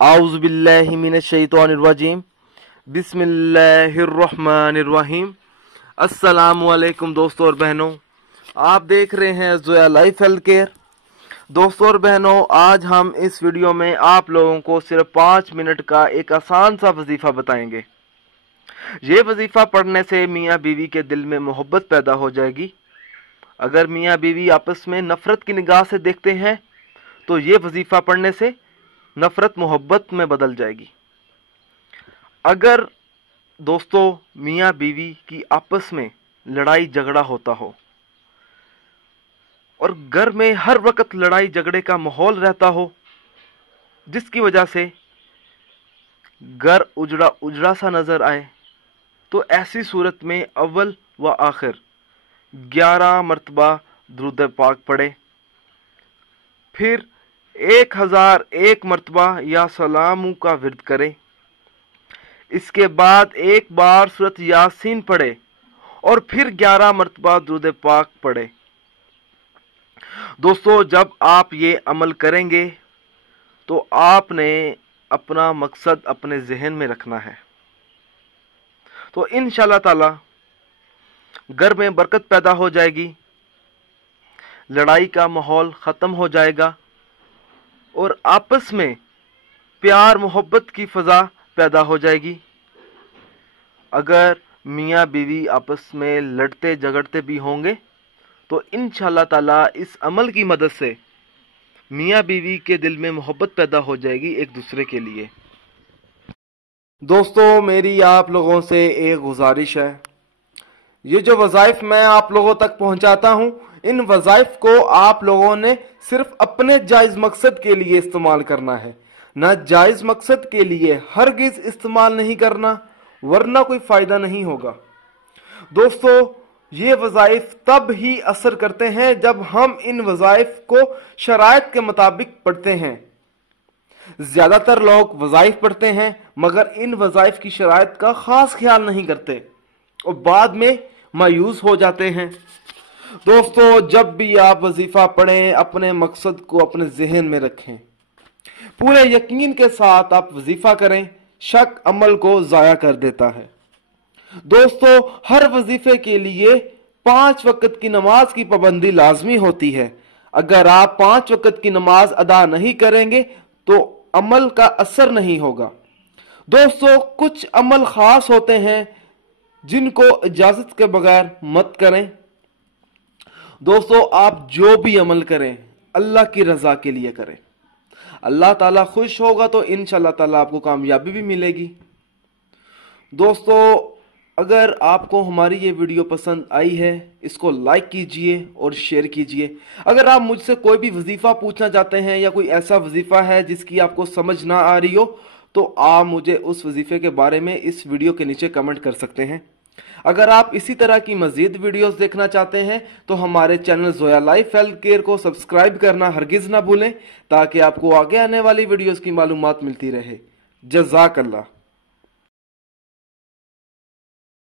आऊज़ु बिल्लाहि मिनश्शैतानिर्रजीम बिस्मिल्लाहिर्रहमानिर्रहीम। अस्सलामु अलैकुम दोस्तों और बहनों, आप देख रहे हैं ज़ोया लाइफ हेल्थ केयर। दोस्तों और बहनों, आज हम इस वीडियो में आप लोगों को सिर्फ 5 मिनट का एक आसान सा वजीफ़ा बताएंगे। ये वजीफ़ा पढ़ने से मियाँ बीवी के दिल में मोहब्बत पैदा हो जाएगी। अगर मियाँ बीवी आपस में नफ़रत की निगाह से देखते हैं तो ये वजीफ़ा पढ़ने से नफ़रत मोहब्बत में बदल जाएगी। अगर दोस्तों मियाँ बीवी की आपस में लड़ाई झगड़ा होता हो और घर में हर वक्त लड़ाई झगड़े का माहौल रहता हो, जिसकी वजह से घर उजड़ा उजड़ा सा नज़र आए, तो ऐसी सूरत में अव्वल व आखिर 11 मरतबा दुरूद पाक पढ़े, फिर 1001 मरतबा या सलामू का विर्द करें। इसके बाद एक बार सूरत यासीन पढ़े और फिर 11 मरतबा दुरूद पाक पढ़े। दोस्तों, जब आप ये अमल करेंगे तो आपने अपना मकसद अपने जहन में रखना है, तो इंशाअल्लाह ताला घर में बरकत पैदा हो जाएगी, लड़ाई का माहौल ख़त्म हो जाएगा और आपस में प्यार मोहब्बत की फ़ज़ा पैदा हो जाएगी। अगर मियाँ बीवी आपस में लड़ते झगड़ते भी होंगे तो इंशाअल्लाह ताला इस अमल की मदद से मियाँ बीवी के दिल में मोहब्बत पैदा हो जाएगी एक दूसरे के लिए। दोस्तों, मेरी आप लोगों से एक गुजारिश है, ये जो वज़ाइफ मैं आप लोगों तक पहुंचाता हूं, इन वज़ाइफ को आप लोगों ने सिर्फ अपने जायज़ मकसद के लिए इस्तेमाल करना है, ना जायज़ मकसद के लिए हरगिज़ इस्तेमाल नहीं करना, वरना कोई फ़ायदा नहीं होगा। दोस्तों, ये वज़ाइफ तब ही असर करते हैं जब हम इन वज़ाइफ को शराइत के मुताबिक पढ़ते हैं। ज़्यादातर लोग वज़ाइफ पढ़ते हैं मगर इन वज़ाइफ की शराइत का ख़ास ख्याल नहीं करते और बाद में मायूस हो जाते हैं। दोस्तों, जब भी आप वजीफा पढ़ें, अपने मकसद को अपने जहन में रखें, पूरे यकीन के साथ आप वजीफा करें, शक अमल को ज़ाया कर देता है। दोस्तों, हर वजीफे के लिए 5 वक्त की नमाज की पाबंदी लाजमी होती है। अगर आप 5 वक्त की नमाज अदा नहीं करेंगे तो अमल का असर नहीं होगा। दोस्तों, कुछ अमल खास होते हैं जिनको इजाजत के बगैर मत करें। दोस्तों, आप जो भी अमल करें अल्लाह की रजा के लिए करें। अल्लाह ताला खुश होगा तो इंशाअल्लाह ताला आपको कामयाबी भी मिलेगी। दोस्तों, अगर आपको हमारी ये वीडियो पसंद आई है, इसको लाइक कीजिए और शेयर कीजिए। अगर आप मुझसे कोई भी वजीफा पूछना चाहते हैं या कोई ऐसा वजीफा है जिसकी आपको समझ ना आ रही हो, तो आप मुझे उस वजीफे के बारे में इस वीडियो के नीचे कमेंट कर सकते हैं। अगर आप इसी तरह की मजीद वीडियोस देखना चाहते हैं तो हमारे channel Zoya life health care को सब्सक्राइब करना हरगिज़ ना भूलें, ताकि आपको आगे आने वाली वीडियोस की मालूमात मिलती रहे। जज़ाकल्लाह।